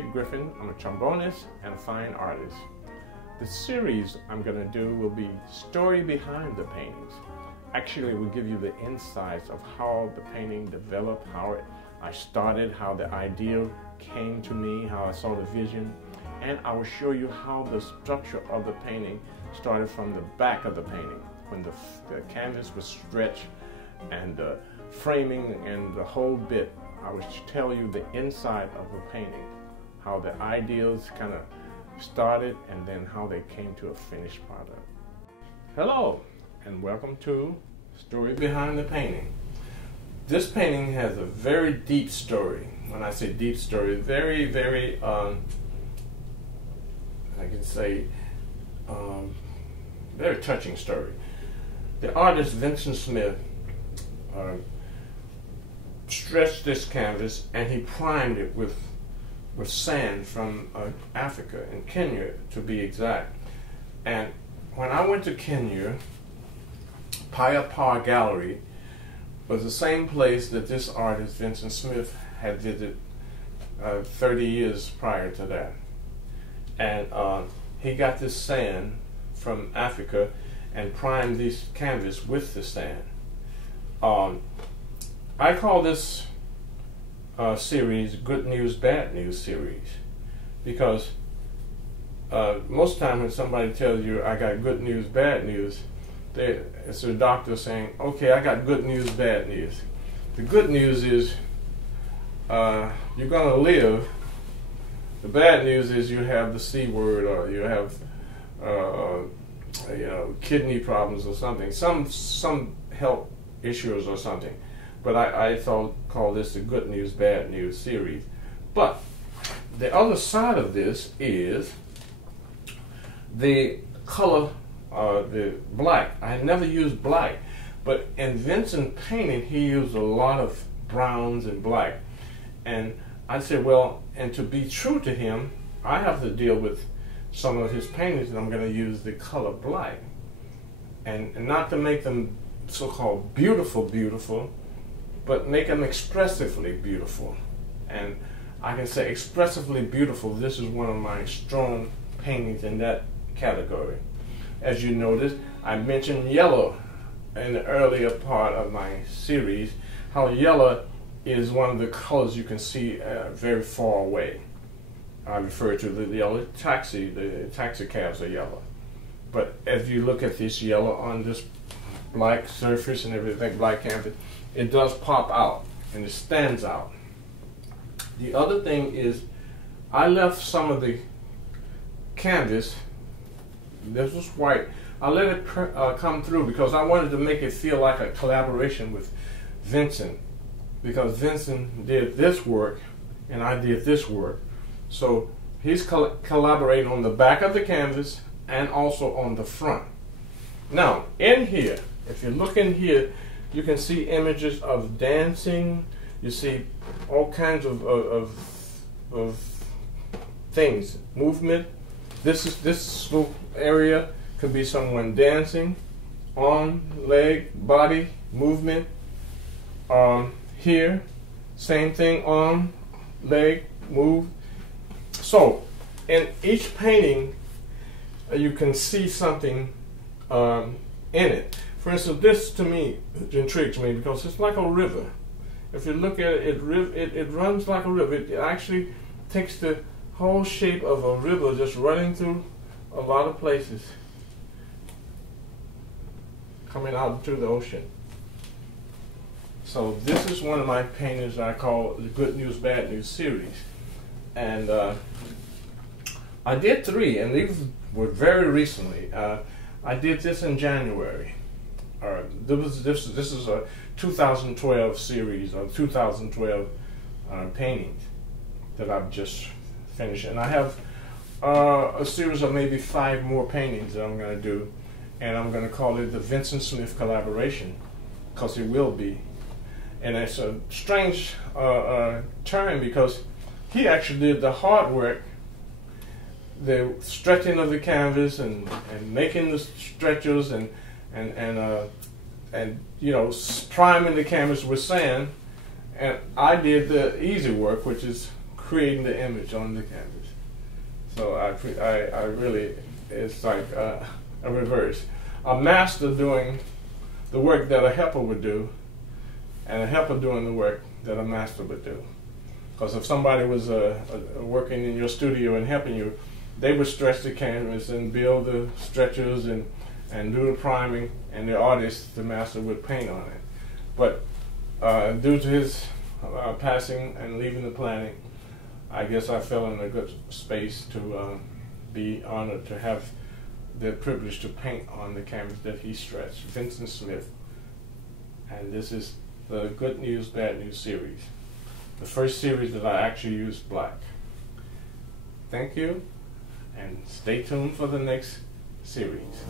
Griffin. I'm a trombonist and a fine artist. The series I'm going to do will be story behind the paintings. Actually, we'll give you the insights of how the painting developed, how I started, how the idea came to me, how I saw the vision, and I will show you how the structure of the painting started from the back of the painting, when the canvas was stretched and the framing and the whole bit. I will tell you the inside of the painting, how the ideas kind of started and then how they came to a finished product. Hello and welcome to Story Behind the Painting. This painting has a very deep story. When I say deep story, very I can say very touching story. The artist Vincent Smith stretched this canvas and he primed it with sand from Africa, in Kenya to be exact. And when I went to Kenya, Payapar Gallery was the same place that this artist Vincent Smith had visited 30 years prior to that. And he got this sand from Africa and primed this canvas with the sand. I call this series Good News, Bad News series, because most time when somebody tells you I got good news, bad news, it's a doctor saying, okay, I got good news, bad news. The good news is you're going to live. The bad news is you have the C word, or you have kidney problems or something, some health issues or something. But I call this the Good News, Bad News series. But the other side of this is the color, the black. I never used black, but in Vincent painting, he used a lot of browns and black. And I said, well, and to be true to him, I have to deal with some of his paintings, and I'm going to use the color black. And not to make them so-called beautiful, but make them expressively beautiful. And I can say expressively beautiful, this is one of my strong paintings in that category. As you notice, I mentioned yellow in the earlier part of my series, how yellow is one of the colors you can see very far away. I refer to the yellow taxi, the taxi cabs are yellow. But as you look at this yellow on this black surface and everything, black canvas, it does pop out and it stands out. The other thing is I left some of the canvas, this was white, I let it come through because I wanted to make it feel like a collaboration with Vincent, because Vincent did this work and I did this work. So he's collaborating on the back of the canvas and also on the front. Now in here, if you look in here, you can see images of dancing. You see all kinds of things, movement. This little area could be someone dancing, arm, leg, body movement. Here, same thing, arm, leg, move. So in each painting, you can see something in it. For instance, this to me intrigues me because it's like a river. If you look at it, it runs like a river. It actually takes the whole shape of a river just running through a lot of places, coming out into the ocean. So this is one of my paintings I call the Good News, Bad News series. And I did 3, and these were very recently. I did this in January. This is a 2012 series of 2012 paintings that I've just finished, and I have a series of maybe 5 more paintings that I'm going to do, and I'm going to call it the Vincent Smith collaboration, because it will be. And it's a strange term because he actually did the hard work, the stretching of the canvas and making the stretches and you know, priming the canvas with sand, and I did the easy work, which is creating the image on the canvas. So I really, it's like a reverse. A master doing the work that a helper would do, and a helper doing the work that a master would do. Because if somebody was working in your studio and helping you, they would stretch the canvas and build the stretchers and do the priming, and the artist, the master, would paint on it. But due to his passing and leaving the planet, I guess I fell in a good space to be honored to have the privilege to paint on the canvas that he stretched, Vincent Smith. And this is the Good News, Bad News series. The first series that I actually used black. Thank you, and stay tuned for the next series.